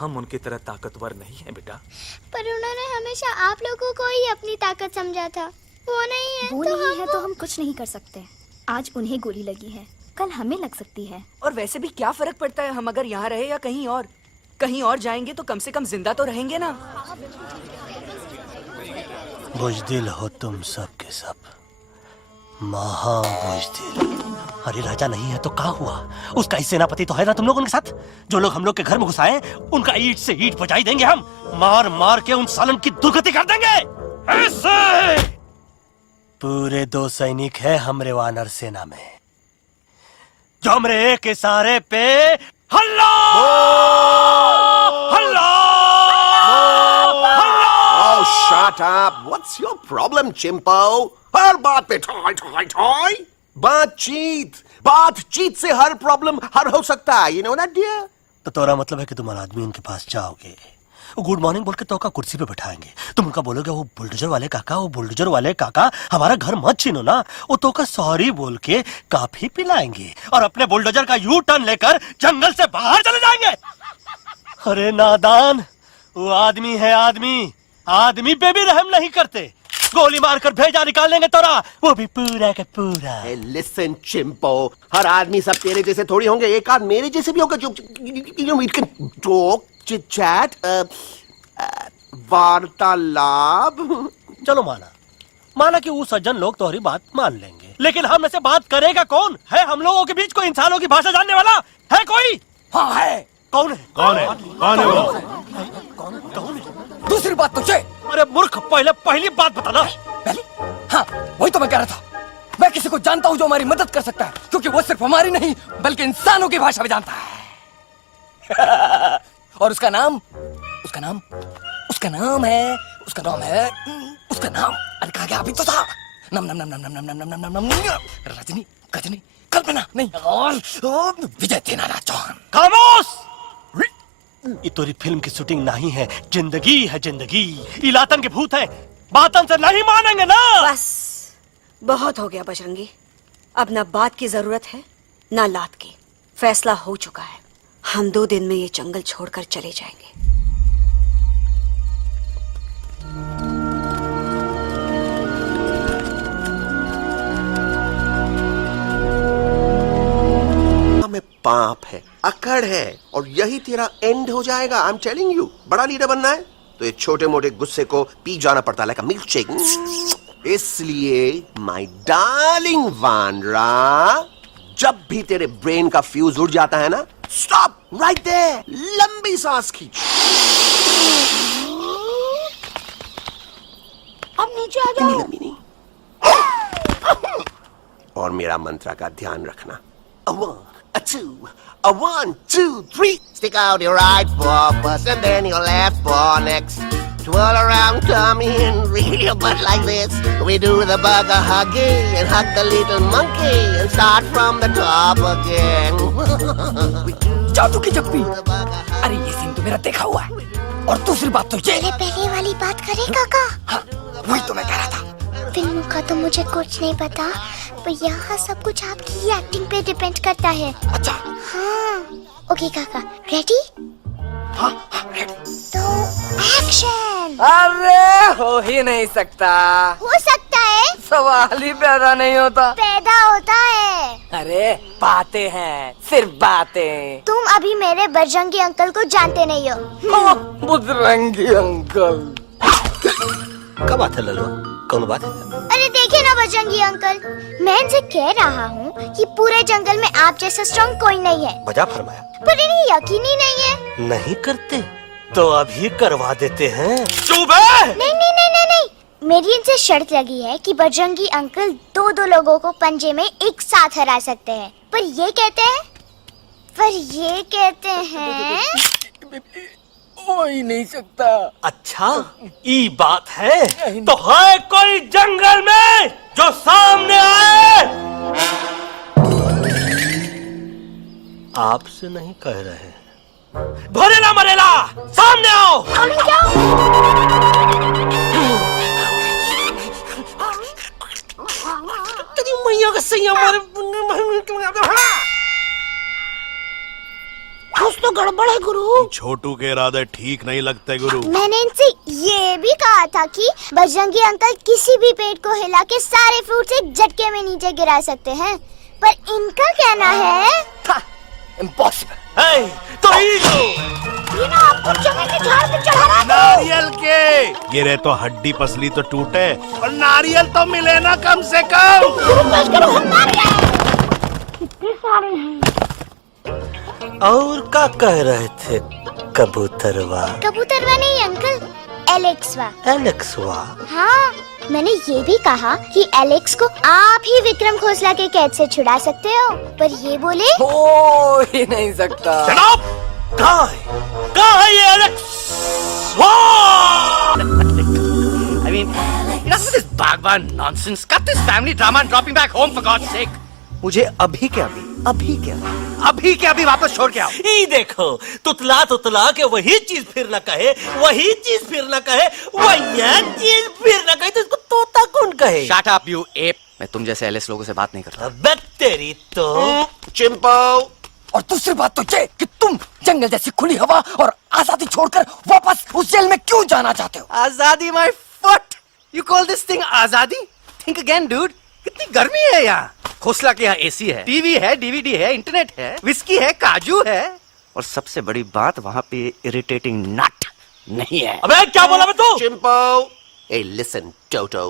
हम उनकी तरह ताकतवर नहीं हैं बेटा। पर उन्होंने हमेशा आप लोगों को ही अपनी ताकत समझा था। वो नहीं है वो तो नहीं है तो हम कुछ नहीं कर सकते। आज उन्हें गोली लगी है, कल हमें लग सकती है। और वैसे भी क्या फर्क पड़ता है हम अगर यहाँ रहे या कहीं और? कहीं और जाएंगे तो कम से कम जिंदा तो रहेंगे ना। बुज़दिल हो तुम सब के सब, महा बुज़दिल। अरे राजा नहीं है तो क्या हुआ? उसका ही सेनापति तो है ना तुम लोगों के साथ। जो लोग हम लोग के घर में घुसाए उनका ईंट से ईंट बजाई देंगे हम। मार मार के उन सालन की दुर्गति कर देंगे ऐसे। पूरे 2 सैनिक है हमरे वानर सेना में, जो हमरे एक इशारे पे हल्ला हल्ला। Oh, shut up! What's your problem, चिंपो? हर बात पे ठोय ठोय ठोय। बातचीत से हर प्रॉब्लम हल हो सकता है, you know that, dear? तो तोरा मतलब है कि तुम आदमी उनके पास जाओगे, वो गुड मॉर्निंग बोल के तो का कुर्सी पे बैठाएंगे, तुम उनका बोलोगे वो बुलडोजर वाले काका हमारा घर मत छीनो ना, वो तो का सॉरी बोल के काफी पिलाएंगे और अपने बुलडोजर का यू टर्न लेकर जंगल से बाहर चले जाएंगे। अरे नादान, वो आदमी है आदमी पे भी रहम नहीं करते। गोली मारकर भेजा निकाल लेंगे तोरा, वो भी पूरा का पूरा। Hey, listen, चिंपो, हर आदमी सब तेरे जैसे थोड़ी होंगे, एक आध मेरे जैसे भी होगा जो we can talk, chit chat, वार्तालाप। चलो माना कि वो सज्जन लोग तुम्हारी बात मान लेंगे, लेकिन हम ऐसे बात करेगा कौन? है हम लोगों के बीच कोई इंसानों की भाषा जानने वाला है कोई? हाँ है। कौन है? कौन है वो? कौन है? दूसरी बात तो ये। अरे मूर्ख, पहली बात बताना। पहले? हाँ, वही तो मैं कह रहा था। मैं किसी को जानता हूँ जो हमारी मदद कर सकता है, क्योंकि वो सिर्फ हमारी नहीं बल्कि इंसानों की भाषा भी जानता है। और उसका नाम है अरे कहा गया अभी तो था। नम रजनी गजनी कल्पना नहीं और विजय तेनालीराम चौहान। खामोश! ये तोरी फिल्म की शूटिंग नहीं है, जिंदगी है जिंदगी। इलातन के भूत है, बातन से नहीं मानेंगे ना। बस बहुत हो गया बजरंगी, अब ना बात की जरूरत है ना लात की। फैसला हो चुका है, हम 2 दिन में ये जंगल छोड़कर चले जाएंगे। में पाप है, अकड़ है और यही तेरा एंड हो जाएगा। आई एम टेलिंग यू, बड़ा लीडर बनना है तो ये छोटे मोटे गुस्से को पी जाना पड़ता है, लाइक अ मिल्क शेक। इसलिए माय डार्लिंग वानरा, जब भी तेरे ब्रेन का फ्यूज उड़ जाता है ना, स्टॉप राइट देयर, लंबी सांस खींच। अब नीचे आ जाओ। लंबी नहीं। और मेरा मंत्र का ध्यान रखना। A 2, a 1, 2, 3. Stick out your right paw first and then your left paw next. Twirl around, tummy and reel your butt like this. We do the bugger huggy and hug the little monkey and start from the top again. जादू की जप्पी। अरे ये scene तो मेरा देखा हुआ है। और दूसरी बात तो ये। पहले वाली बात करें काका? हाँ, वही तो मैं कह रहा था। फिल्मों का तो मुझे कुछ नहीं पता, पर यहाँ सब कुछ आपकी एक्टिंग पे डिपेंड करता है। अच्छा। हाँ, ओके काका, रेडी? हाँ, रेडी। तो एक्शन। अरे हो ही नहीं सकता। हो सकता है। सवाल ही पैदा नहीं होता। पैदा होता है। अरे बातें हैं, सिर्फ बातें। तुम अभी मेरे बजरंगी अंकल को जानते नहीं हो। बजरंगी अंकल। क्या बात है ललुआ, कौन बात है? अरे देखिए ना बजरंगी अंकल, मैं इनसे कह रहा हूँ कि पूरे जंगल में आप जैसा स्ट्रॉन्ग कोई नहीं है। बजा फरमाया। पर इन्हें यकीन ही नहीं है। नहीं करते तो अभी करवा देते हैं। नहीं नहीं नहीं नहीं नहीं, मेरी इनसे शर्त लगी है कि बजरंगी अंकल 2 लोगों को पंजे में एक साथ हरा सकते हैं। पर ये कहते हैं हो ही नहीं सकता। अच्छा, ये बात है तो है कोई जंगल में जो सामने आए? आपसे नहीं कह रहे, भरेला मरेला सामने आओ। मैया का सही हमारे कुछ तो गड़बड़ है गुरु। छोटू के इरादे ठीक नहीं लगते गुरु। मैंने इनसे ये भी कहा था कि बजरंगी अंकल किसी भी पेड़ को हिला के सारे फ्रूट्स एक झटके में नीचे गिरा सकते हैं, पर इनका कहना है इम्पॉसिबल। तो ये ना आपको जंगल के झाड़ पे चढ़ा रहा है। नारियल के गिरे तो हड्डी पसली तो टूटे, और नारियल तो मिले ना कम से कम। गुरु बस करो, हम नारियल कितने सारे हैं। और क्या कह रहे थे कबूतरवा? कबूतरवा नहीं अंकल, एलेक्सवा। एलेक्सवा? हाँ, मैंने ये भी कहा कि एलेक्स को आप ही विक्रम खोसला के कैद से छुड़ा सकते हो, पर ये बोले हो ही नहीं सकता। जनाब, कहाँ है ये Alex? I mean, enough with this Bhagwan nonsense. Cut this family drama and drop him back home for God's sake. मुझे अभी के अभी वापस छोड़ के आओ। ई देखो, तुतला तुतला के वही चीज फिर न कहे, वही चीज फिर न कहे, वही चीज फिर न कहे, तो इसको तोता कौन कहे? Shut up, you ape. मैं तुम जैसे एलिस लोगों से बात नहीं करता। अबे तेरी तो। चिंपो, और दूसरी बात तो ये कि तुम जंगल जैसी खुली हवा और आजादी छोड़कर वापस उस जेल में क्यों जाना चाहते हो? आजादी my foot. You call this thing आजादी? Think again, dude. कितनी गर्मी है यहाँ। खोसला के यहाँ एसी है, टीवी है, डीवीडी है, इंटरनेट है, विस्की है, काजू है, और सबसे बड़ी बात वहाँ पे इरिटेटिंग नट नहीं है। अबे क्या बोला मैं तू? चिंपो, ए लिसन टोटो,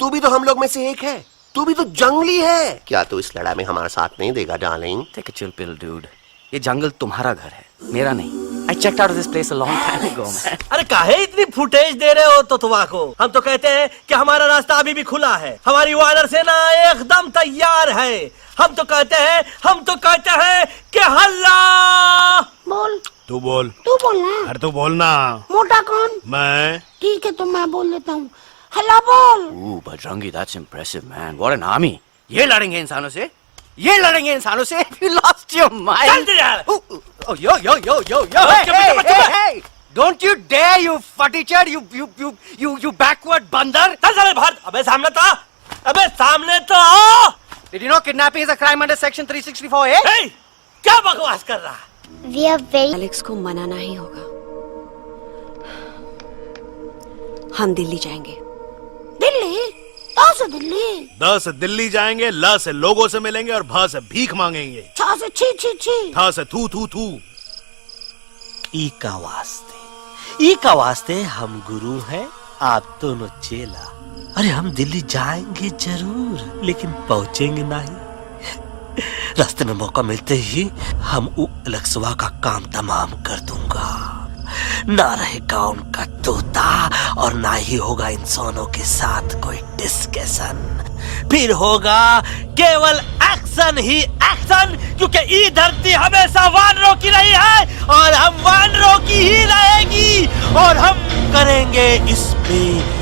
तू भी तो हम लोग में से एक है। तू भी तो जंगली है। क्या तू इस लड़ाई में हमारा साथ नहीं देगा darling? Take a chill pill, dude. ये जंगल तुम्हारा घर है, मेरा नहीं। I checked out of this place a long time ago, man. अरे काहे इतनी फुटेज दे रहे हो तुतवा को? हम तो कहते हैं कि हमारा रास्ता अभी भी खुला है, हमारी वानर सेना एकदम तैयार है। हम तो कहते हैं कि हल्ला। बोल, तू बोल। तू बोलना। अरे तू बोलना। मोटा कौन? मैं। ठीक है, तो मैं बोल देता हूँ। हल्ला बोल। Ooh, Bajrangi, that's impressive, man. What an army. ये लड़ेंगे इंसानों से? ये लड़ेंगे इंसानों से? You lost your mind. चल यार। Oh, yo. Hey. Don't you dare, you futichard, you backward बंदर. चल चल बाहर। अबे सामने तो आओ। Did you know kidnapping is a crime under section 364A? हे, क्या बकवास कर रहा है? we are very एलेक्स को मनाना ही होगा। हम दिल्ली जाएंगे। दिल्ली? तो से दिल्ली। द से दिल्ली जाएंगे, ल से लोगों से मिलेंगे, और भ से भीख मांगेंगे, छ से छी छी छी। थ से थू थू थू। ई का वास्ते हम गुरु हैं, आप दोनों चेला। अरे हम दिल्ली जाएंगे जरूर, लेकिन पहुंचेंगे नहीं। रास्ते में मौका मिलते ही हम एलेक्सवा का काम तमाम कर दूंगा। ना रहेगा उनका तोता, और ना ही होगा इंसानों के साथ कोई डिस्कशन। फिर होगा केवल एक्शन ही एक्शन, क्योंकि ये धरती हमेशा वानरों की रही है, और हम वानरों की ही रहेगी, और हम करेंगे इस पे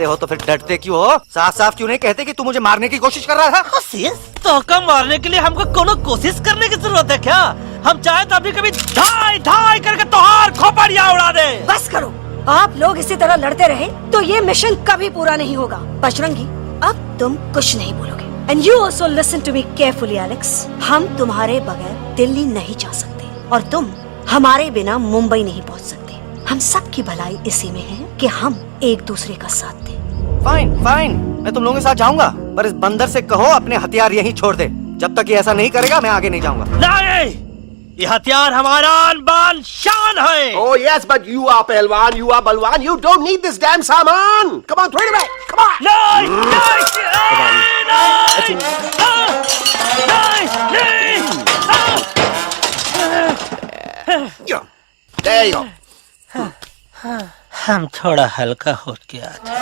हो तो फिर डरते क्यों हो? साफ साफ क्यों नहीं कहते कि तू मुझे मारने की कोशिश कर रहा था? तो मारने के लिए हमको कोनो कोशिश करने की जरूरत है क्या? हम चाहे तो अभी कभी धाई धाई करके तोहार खोपड़ियां उड़ा दे। बस करो, आप लोग इसी तरह लड़ते रहे तो ये मिशन कभी पूरा नहीं होगा। बजरंगी, अब तुम कुछ नहीं बोलोगे। And you also listen to me carefully Alex. हम तुम्हारे बगैर दिल्ली नहीं जा सकते, और तुम हमारे बिना मुंबई नहीं पहुंच सकते। हम सब की भलाई इसी में है कि हम एक दूसरे का साथ दें। फाइन, मैं तुम लोगों के साथ जाऊंगा, पर इस बंदर से कहो अपने हथियार यहीं छोड़ दे। जब तक ये ऐसा नहीं करेगा मैं आगे नहीं जाऊंगा। नहीं, ये हथियार हमारा आन बान शान है। Oh yes, but you are Pelwan, you are Balwan, you don't need this damn saman. Come on, throw it away. Come on. नहीं, नहीं, Yeah. There you go. हम थोड़ा हल्का हो गया था।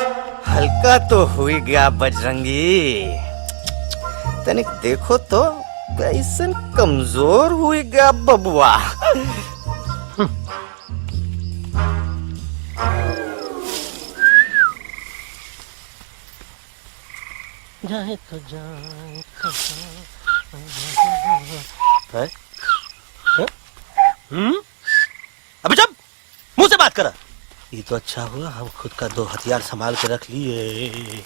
हल्का तो हुई गया बजरंगी, तनिक देखो तो कैसन कमजोर हुई गया बबुआ। जाए तो जाए अबे जब मुंह से बात कर। ये तो अच्छा हुआ हम खुद का 2 हथियार संभाल के रख लिए।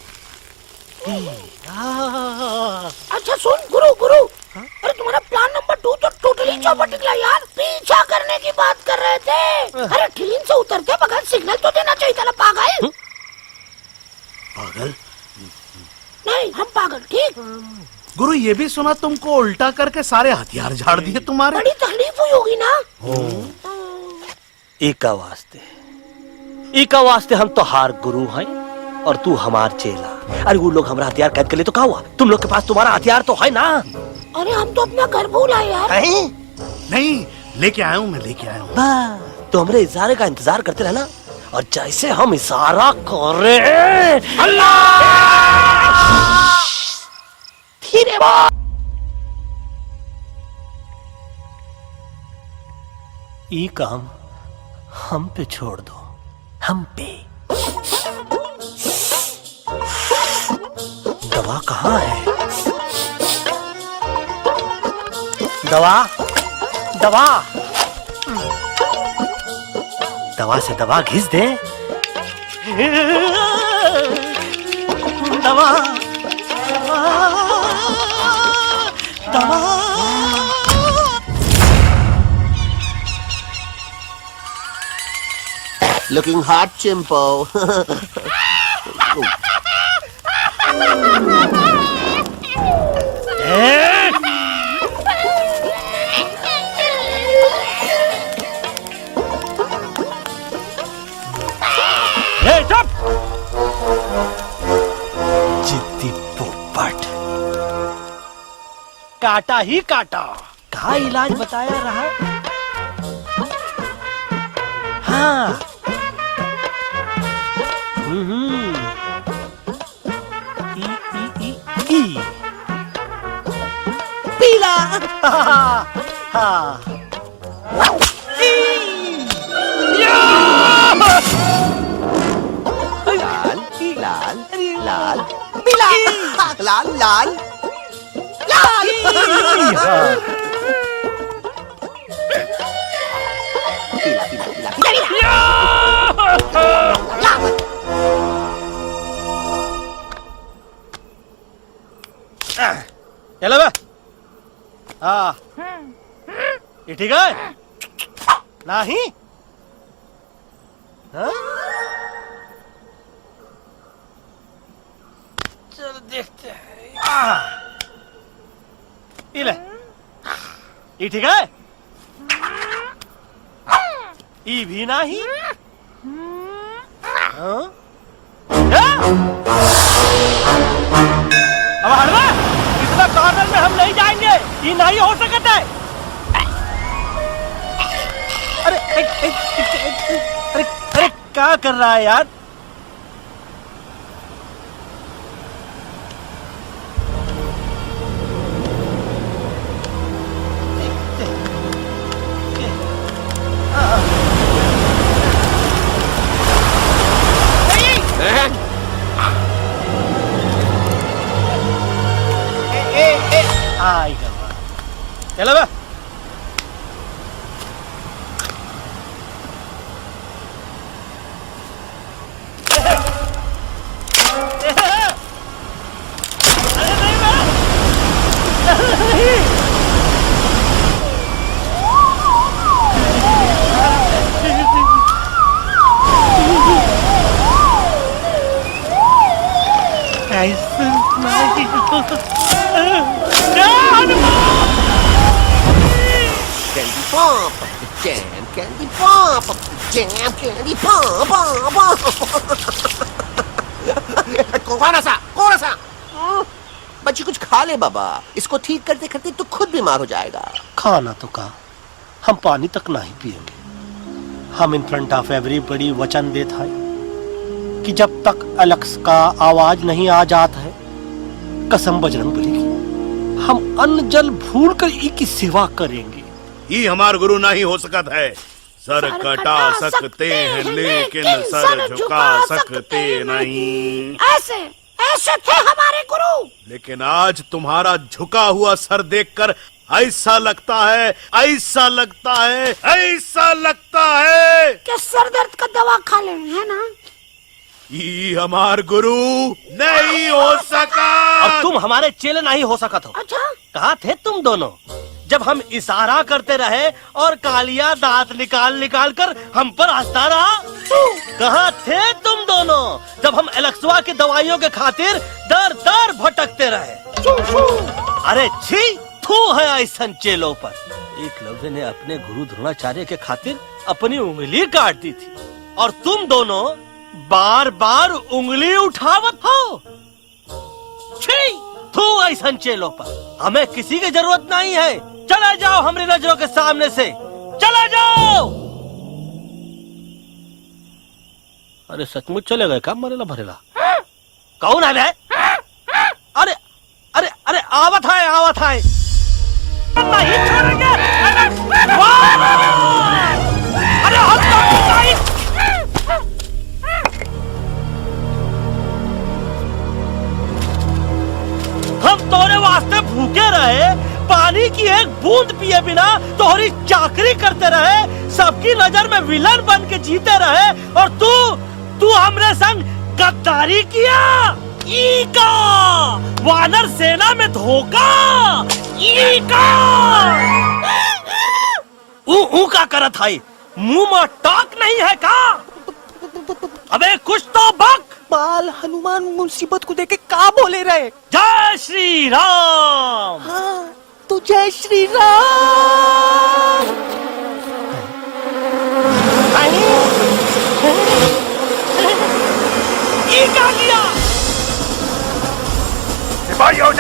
अच्छा सुन गुरु गुरु, अरे तुम्हारा प्लान नंबर 2 तो टोटली चौपट निकला यार। पीछा करने की बात कर रहे थे। अरे ट्रेन से उतरते बगैर सिग्नल तो देना चाहिए था ना पागल। पागल नहीं हम पागल, ठीक। गुरु ये भी सुना तुमको उल्टा करके सारे हथियार झाड़ दिए तुम्हारे। बड़ी तकलीफ हुई होगी ना। इका वास्ते हम तो हार गुरु हैं और तू हमार चेला। अरे वो लोग हमारा हथियार कैद कर ले तो क्या हुआ? तुम लोग के पास तुम्हारा हथियार तो है ना। अरे हम तो अपना घर भूल आए यार। नहीं लेके आया हूँ, मैं लेके आया हूँ। तो हमारे इशारे का इंतजार करते रहना और जैसे हम इशारा कर रहे धीरे बोल। ये काम हम पे छोड़ दो, हम पे। दवा कहाँ है? दवा दवा दवा से दवा घिस दे। दवा दवा Looking hot, Chimpo. जिद्दी पोपट, काटा ही काटा। कहा इलाज बताया रहा? हाँ पीला। हाँ लाल लाल पीला लाल लाल लाल। पीला पीला पीला चलो बे। हाँ ये ठीक है नहीं? हाँ? चलो देखते हैं। ये ले, ये ठीक है? ये भी नहीं? हाँ? अब हट बे, इतना कॉर्नर में हम नहीं जाएंगे, ये नहीं हो सकता है। अरे अरे अरे क्या कर रहा है यार? चलो बे। ऐसा नहीं pop, jam candy pop, jam candy pop, कौन सा? बच्ची कुछ खा ले बाबा, इसको ठीक करते करते तो खुद बीमार हो जाएगा। खाना तो कहा, हम पानी तक नहीं पिएंगे। हम इन फ्रंट ऑफ एवरीबॉडी वचन देता है कि जब तक एलेक्स का आवाज नहीं आ जाता है, कसम बजरंग बली की, हम अन्न जल भूल कर की सेवा करेंगे। ये हमार गुरु नहीं हो सकत है। सर कटा सकते हैं लेकिन सर झुका सकते नहीं। ऐसे थे हमारे गुरु। लेकिन आज तुम्हारा झुका हुआ सर देखकर ऐसा लगता है कि सर दर्द का दवा खा ले, है ना? ये हमार गुरु नहीं हो सका। और तुम हमारे चेले नहीं हो सका। तो अच्छा, कहाँ थे तुम दोनों जब हम इशारा करते रहे और कालिया दांत निकाल कर हम पर हंसता रहा? कहाँ थे तुम दोनों जब हम एलेक्सवा की दवाइयों के खातिर दर दर भटकते रहे? अरे छी, थू है ऐसा चेलों पर। एकलव्य ने अपने गुरु द्रोणाचार्य के खातिर अपनी उंगली काट दी थी और तुम दोनों बार बार उंगली उठावत हो। छी, थू ऐसा चेलों पर। हमें किसी की जरूरत नहीं है। चले जाओ हमारी नजरों के सामने से, चले जाओ। अरे सचमुच चले गए क्या? मरेला भरेला कौन है बे? अरे अरे अरे आवत है नहीं छोड़ेंगे। अरे हम तो नहीं। हम तोरे वास्ते भूखे रहे, पानी की एक बूंद पिए बिना तोहरी चाकरी करते रहे, सबकी नजर में विलन बन के जीते रहे, और तू हमरे संग गद्दारी किया। ईका वानर सेना में धोखा। ईका ऊ का करत है? मुंह में टॉक नहीं है का? अबे कुछ तो बक। बाल हनुमान मुसीबत को देखे का बोले रहे? जय श्री राम। हाँ, तो जय श्री राम। ये क्या किया? सिपाहियों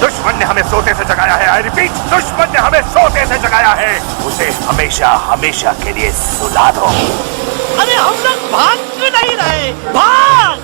दुश्मन ने हमें सोते से जगाया है। आई रिपीट, दुश्मन ने हमें सोते से जगाया है। उसे हमेशा हमेशा के लिए सुला दो। अरे हम लोग भाग क्यों नहीं रहे? भाग!